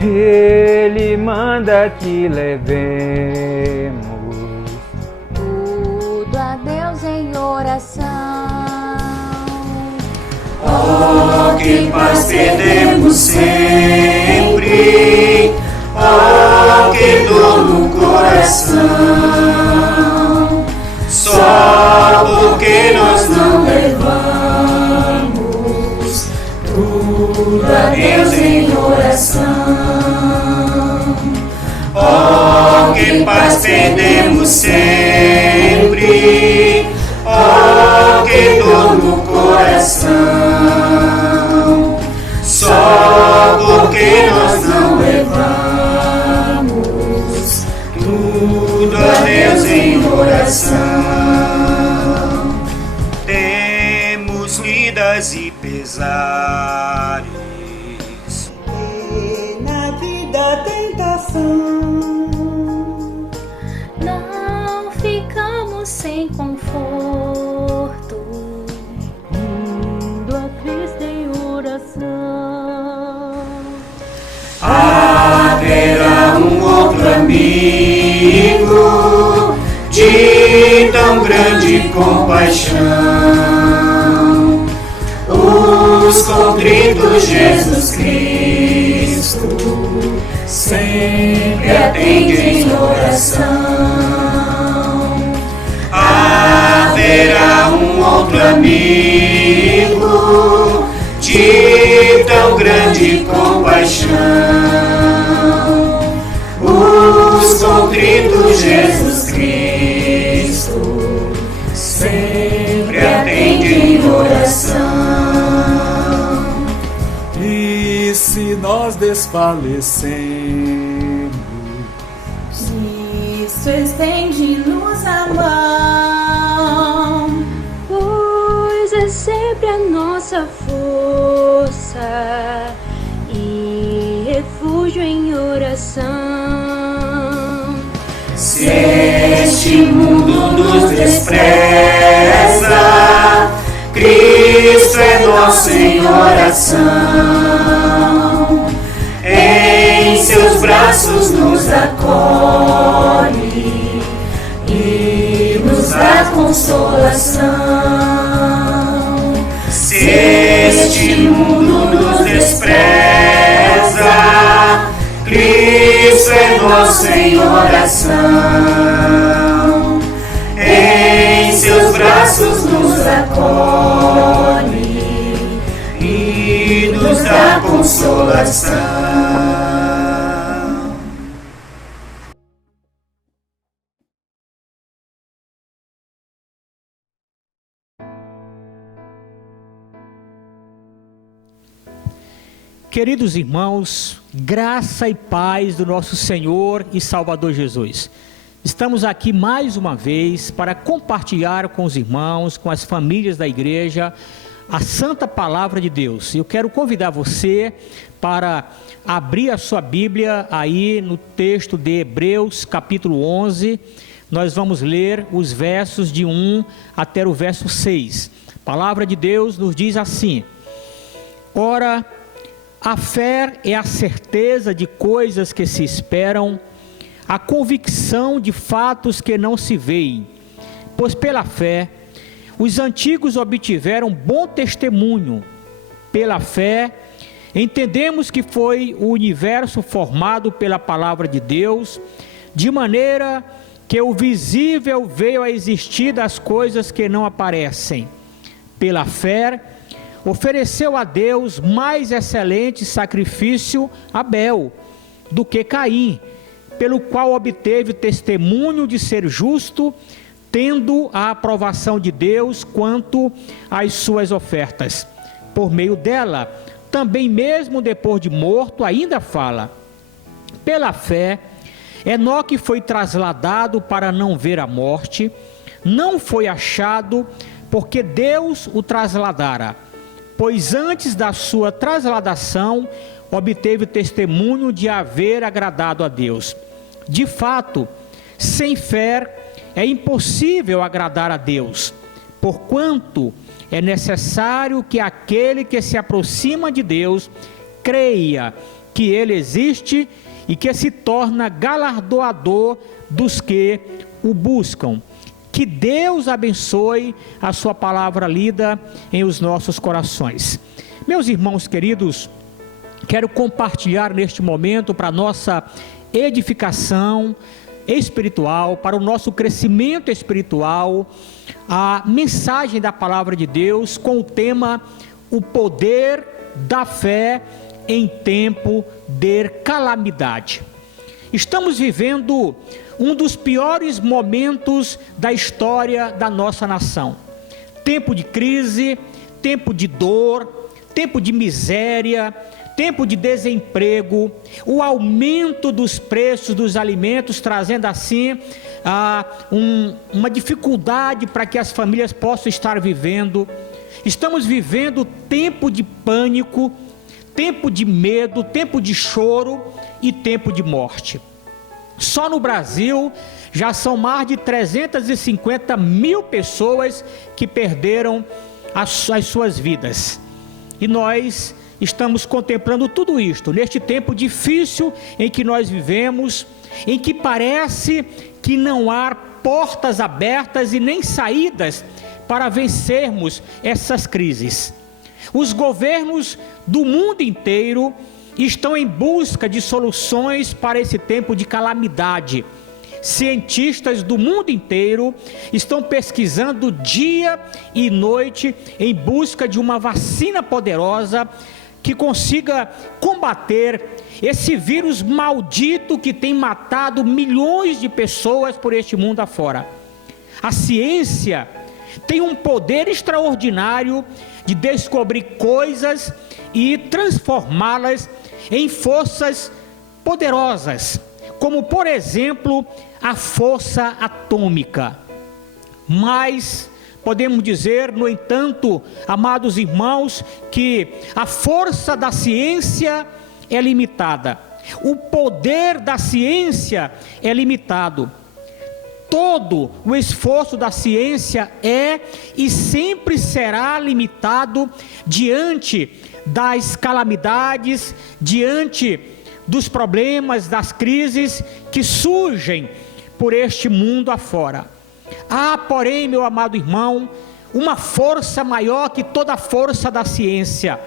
Ele manda que levemos tudo a Deus em oração. Oh, que paz perdemos sempre, oh, que dor no coração, só porque nós não levamos tudo a Deus em oração. Oh, que paz perdemos sempre, oh, que dor no coração, só porque nós não levamos tudo a Deus em oração. Temos vidas e pesares, e na vida tentação, Não ficamos sem conforto, indo a Cristo em oração. haverá um outro amigo de tão grande compaixão, os contritos Jesus Cristo sempre atende em oração. Haverá um outro amigo de tão grande compaixão, os contritos Jesus Cristo sempre atende em oração. e se nós desfalecemos, Cristo estende-nos a mão, pois é sempre a nossa força e refúgio em oração. Se este mundo nos despreza, Cristo é nosso em oração. Em seus braços nos acolhe e nos dá consolação. Se este mundo nos despreza, Cristo é nosso em oração. Em seus braços nos acolhe e nos dá consolação. Queridos irmãos, graça e paz do nosso Senhor e Salvador Jesus. Estamos aqui mais uma vez para compartilhar com os irmãos, com as famílias da igreja, a santa palavra de Deus. Eu quero convidar você para abrir a sua Bíblia aí no texto de Hebreus, capítulo 11. Nós vamos ler os versos de 1 até o verso 6. A palavra de Deus nos diz assim: Ora, a fé é a certeza de coisas que se esperam, a convicção de fatos que não se veem. Pois pela fé, os antigos obtiveram bom testemunho. Pela fé, entendemos que foi o universo formado pela palavra de Deus, de maneira que o visível veio a existir das coisas que não aparecem. Pela fé, ofereceu a Deus mais excelente sacrifício Abel do que Caim, pelo qual obteve testemunho de ser justo, tendo a aprovação de Deus quanto às suas ofertas. Por meio dela, também mesmo depois de morto, ainda fala. Pela fé, Enoque foi trasladado para não ver a morte, não foi achado, porque Deus o trasladara. Pois antes da sua trasladação, obteve testemunho de haver agradado a Deus. De fato, sem fé é impossível agradar a Deus, porquanto é necessário que aquele que se aproxima de Deus creia que Ele existe e que se torna galardoador dos que o buscam. Que Deus abençoe a sua palavra lida em os nossos corações. Meus irmãos queridos, quero compartilhar neste momento para a nossa edificação espiritual, para o nosso crescimento espiritual, a mensagem da palavra de Deus com o tema: o poder da fé em tempo de calamidade. Estamos vivendo um dos piores momentos da história da nossa nação. Tempo de crise, tempo de dor, tempo de miséria, tempo de desemprego, o aumento dos preços dos alimentos, trazendo assim uma dificuldade para que as famílias possam estar vivendo. Estamos vivendo tempo de pânico, tempo de medo, tempo de choro e tempo de morte. Só no Brasil já são mais de 350 mil pessoas que perderam as suas vidas. E nós estamos contemplando tudo isto neste tempo difícil em que nós vivemos, em que parece que não há portas abertas e nem saídas para vencermos essas crises. Os governos do mundo inteiro estão em busca de soluções para esse tempo de calamidade. Cientistas do mundo inteiro estão pesquisando dia e noite em busca de uma vacina poderosa que consiga combater esse vírus maldito que tem matado milhões de pessoas por este mundo afora. A ciência tem um poder extraordinário de descobrir coisas e transformá-las em forças poderosas, como por exemplo a força atômica. Mas podemos dizer, no entanto, amados irmãos, que a força da ciência é limitada, o poder da ciência é limitado. Todo o esforço da ciência é e sempre será limitado diante das calamidades, diante dos problemas, das crises que surgem por este mundo afora. Há, porém, meu amado irmão, uma força maior que toda a força da ciência.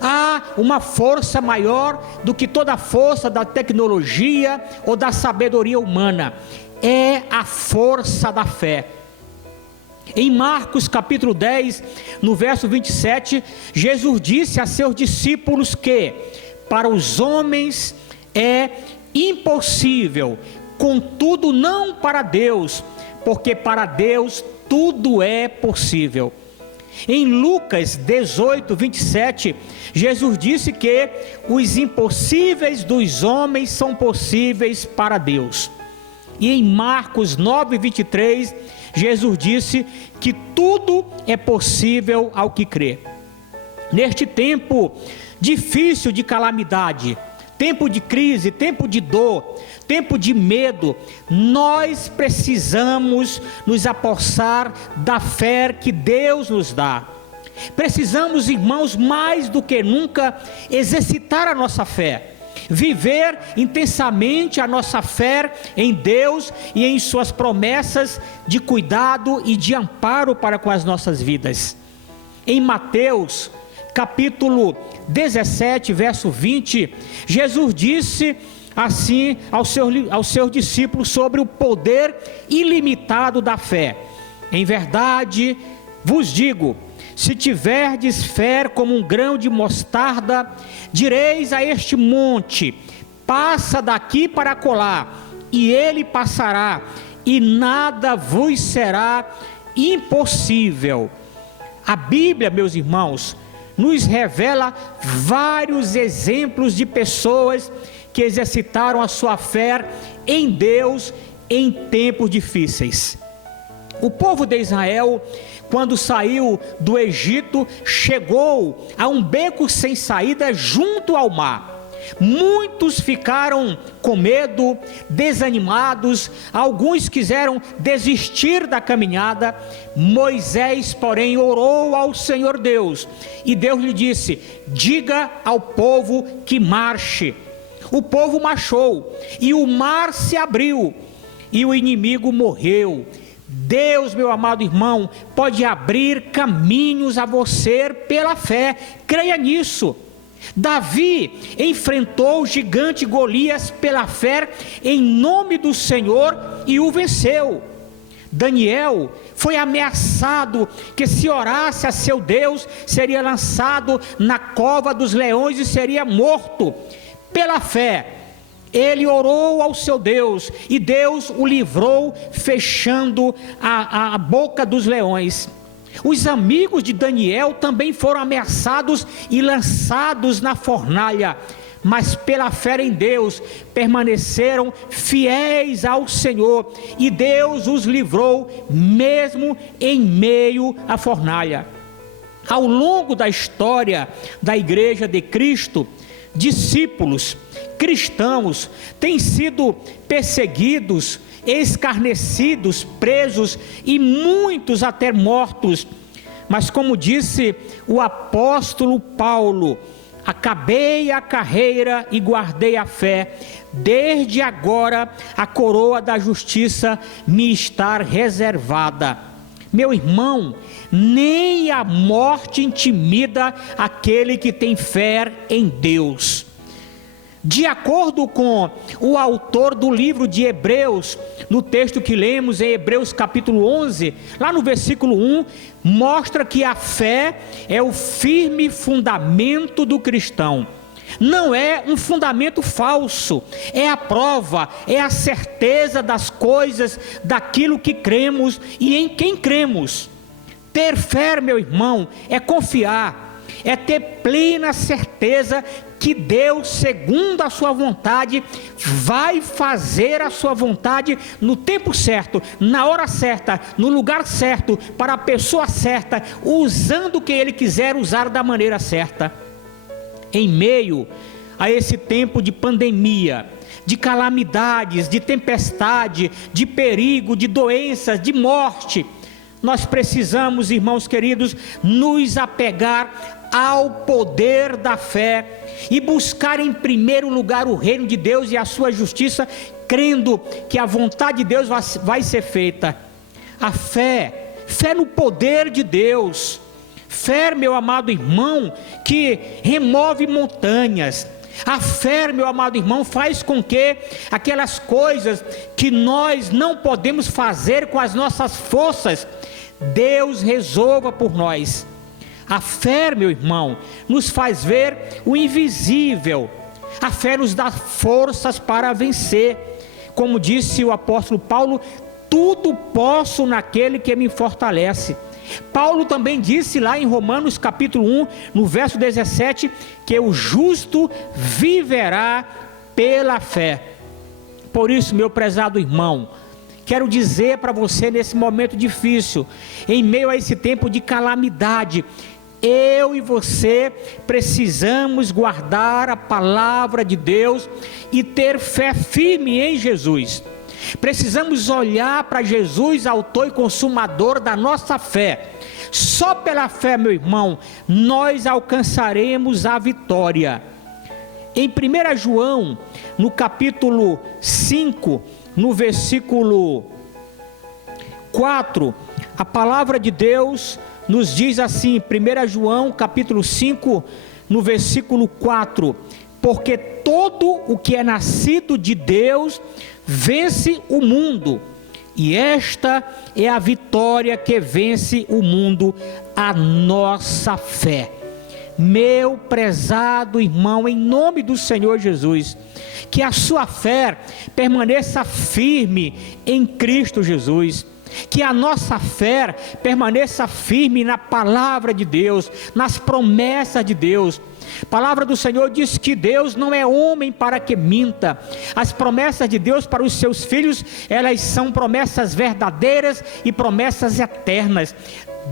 Há uma força maior do que toda a força da tecnologia ou da sabedoria humana. É a força da fé. Em Marcos capítulo 10, no verso 27, Jesus disse a seus discípulos que para os homens é impossível, contudo não para Deus, porque para Deus tudo é possível. Em Lucas 18, 27, Jesus disse que os impossíveis dos homens são possíveis para Deus. E em Marcos 9, 23, Jesus disse que tudo é possível ao que crê. Neste tempo difícil de calamidade, tempo de crise, tempo de dor, tempo de medo, nós precisamos nos apossar da fé que Deus nos dá. Precisamos, irmãos, mais do que nunca, exercitar a nossa fé, viver intensamente a nossa fé em Deus e em suas promessas de cuidado e de amparo para com as nossas vidas. Em Mateus capítulo 17, verso 20, Jesus disse assim aos seus discípulos sobre o poder ilimitado da fé: em verdade vos digo, se tiverdes fé como um grão de mostarda, direis a este monte: passa daqui para acolá, e ele passará, e nada vos será impossível. A Bíblia, meus irmãos, nos revela vários exemplos de pessoas que exercitaram a sua fé em Deus em tempos difíceis. O povo de Israel, quando saiu do Egito, chegou a um beco sem saída junto ao mar. Muitos ficaram com medo, desanimados, alguns quiseram desistir da caminhada. Moisés, porém, orou ao Senhor Deus, e Deus lhe disse: diga ao povo que marche. O povo marchou, e o mar se abriu, e o inimigo morreu. Deus, meu amado irmão, pode abrir caminhos a você pela fé, creia nisso. Davi enfrentou o gigante Golias pela fé em nome do Senhor e o venceu. Daniel foi ameaçado que se orasse a seu Deus seria lançado na cova dos leões e seria morto. Pela fé ele orou ao seu Deus e Deus o livrou, fechando a boca dos leões. Os amigos de Daniel também foram ameaçados e lançados na fornalha, mas pela fé em Deus permaneceram fiéis ao Senhor, e Deus os livrou mesmo em meio à fornalha. Ao longo da história da Igreja de Cristo, discípulos cristãos têm sido perseguidos, escarnecidos, presos e muitos até mortos. Mas como disse o apóstolo Paulo: acabei a carreira e guardei a fé, desde agora a coroa da justiça me está reservada. Meu irmão, nem a morte intimida aquele que tem fé em Deus. De acordo com o autor do livro de Hebreus, no texto que lemos em Hebreus capítulo 11, lá no versículo 1, mostra que a fé é o firme fundamento do cristão. Não é um fundamento falso, é a prova, é a certeza das coisas, daquilo que cremos e em quem cremos. Ter fé, meu irmão, é confiar, é ter plena certeza que Deus, segundo a sua vontade, vai fazer a sua vontade no tempo certo, na hora certa, no lugar certo, para a pessoa certa, usando o que Ele quiser usar da maneira certa. Em meio a esse tempo de pandemia, de calamidades, de tempestade, de perigo, de doenças, de morte, nós precisamos, irmãos queridos, nos apegar ao poder da fé e buscar em primeiro lugar o reino de Deus e a sua justiça, crendo que a vontade de Deus vai ser feita. A fé no poder de Deus, fé, meu amado irmão, que remove montanhas. A fé, meu amado irmão, faz com que aquelas coisas que nós não podemos fazer com as nossas forças, Deus resolva por nós. A fé, meu irmão, nos faz ver o invisível. A fé nos dá forças para vencer. Como disse o apóstolo Paulo: tudo posso naquele que me fortalece. Paulo também disse lá em Romanos capítulo 1, no verso 17, que o justo viverá pela fé. Por isso, meu prezado irmão, quero dizer para você nesse momento difícil, em meio a esse tempo de calamidade, eu e você precisamos guardar a palavra de Deus e ter fé firme em Jesus. Precisamos olhar para Jesus, autor e consumador da nossa fé. Só pela fé, meu irmão, nós alcançaremos a vitória. Em 1 João, no capítulo 5, no versículo 4, a palavra de Deus nos diz assim, 1 João capítulo 5, no versículo 4: porque todo o que é nascido de Deus vence o mundo, e esta é a vitória que vence o mundo, a nossa fé. Meu prezado irmão, em nome do Senhor Jesus, que a sua fé permaneça firme em Cristo Jesus. Que a nossa fé permaneça firme na palavra de Deus, nas promessas de Deus. A palavra do Senhor diz que Deus não é homem para que minta. As promessas de Deus para os seus filhos, elas são promessas verdadeiras e promessas eternas.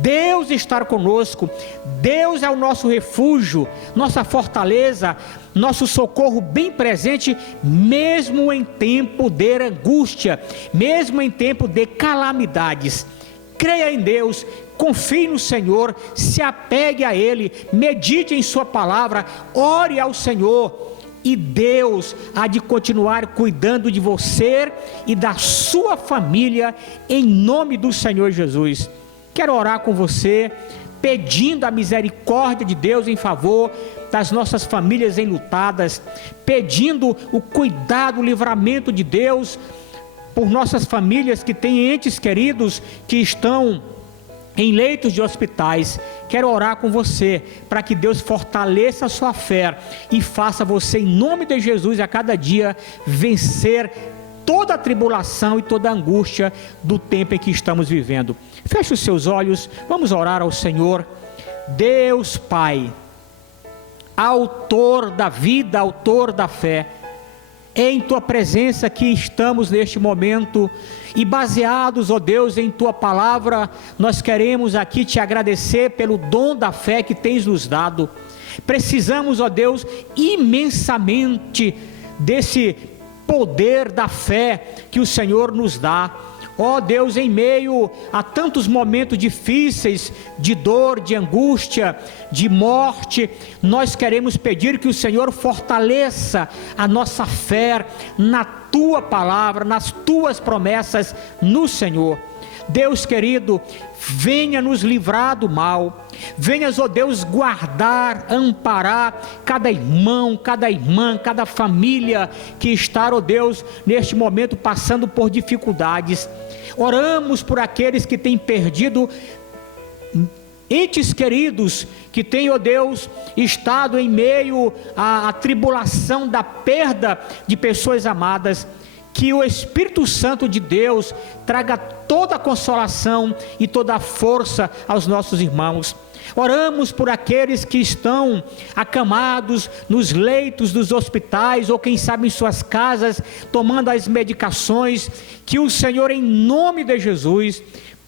Deus está conosco, Deus é o nosso refúgio, nossa fortaleza, nosso socorro bem presente, mesmo em tempo de angústia, mesmo em tempo de calamidades. Creia em Deus, confie no Senhor, se apegue a Ele, medite em sua palavra, ore ao Senhor, e Deus há de continuar cuidando de você e da sua família, em nome do Senhor Jesus. Quero orar com você, pedindo a misericórdia de Deus em favor das nossas famílias enlutadas, pedindo o cuidado, o livramento de Deus por nossas famílias que têm entes queridos que estão em leitos de hospitais. Quero orar com você para que Deus fortaleça a sua fé e faça você, em nome de Jesus, a cada dia vencer toda a tribulação e toda a angústia do tempo em que estamos vivendo. Feche os seus olhos, vamos orar ao Senhor. Deus Pai, autor da vida, autor da fé, é em Tua presença que estamos neste momento, e baseados, ó Deus, em Tua palavra, nós queremos aqui Te agradecer pelo dom da fé que Tens nos dado. Precisamos, ó Deus, imensamente desse poder da fé que o Senhor nos dá. Ó Deus, em meio a tantos momentos difíceis, de dor, de angústia, de morte, nós queremos pedir que o Senhor fortaleça a nossa fé na Tua palavra, nas Tuas promessas no Senhor. Deus querido, venha nos livrar do mal, venhas, ó Deus, guardar, amparar cada irmão, cada irmã, cada família que está, ó Deus, neste momento passando por dificuldades. Oramos por aqueles que têm perdido entes queridos, que têm, ó Deus, estado em meio à tribulação da perda de pessoas amadas. Que o Espírito Santo de Deus traga toda a consolação e toda a força aos nossos irmãos. Oramos por aqueles que estão acamados nos leitos dos hospitais, ou quem sabe em suas casas, tomando as medicações. Que o Senhor, em nome de Jesus,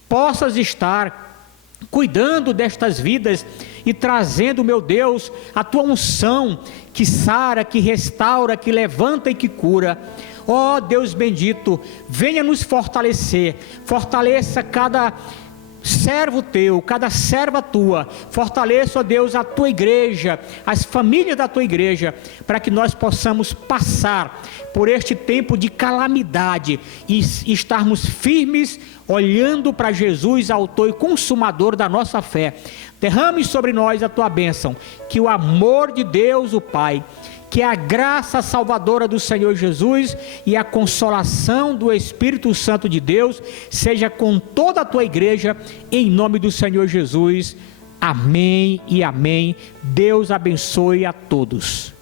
possas estar cuidando destas vidas e trazendo, meu Deus, a Tua unção que sara, que restaura, que levanta e que cura. Ó Deus bendito, venha nos fortalecer, fortaleça cada servo Teu, cada serva Tua, fortaleça, ó Deus, a Tua igreja, as famílias da Tua igreja, para que nós possamos passar por este tempo de calamidade e estarmos firmes, olhando para Jesus, autor e consumador da nossa fé. Derrame sobre nós a Tua bênção, que o amor de Deus, o Pai, que a graça salvadora do Senhor Jesus e a consolação do Espírito Santo de Deus seja com toda a Tua igreja, em nome do Senhor Jesus. Amém e amém. Deus abençoe a todos.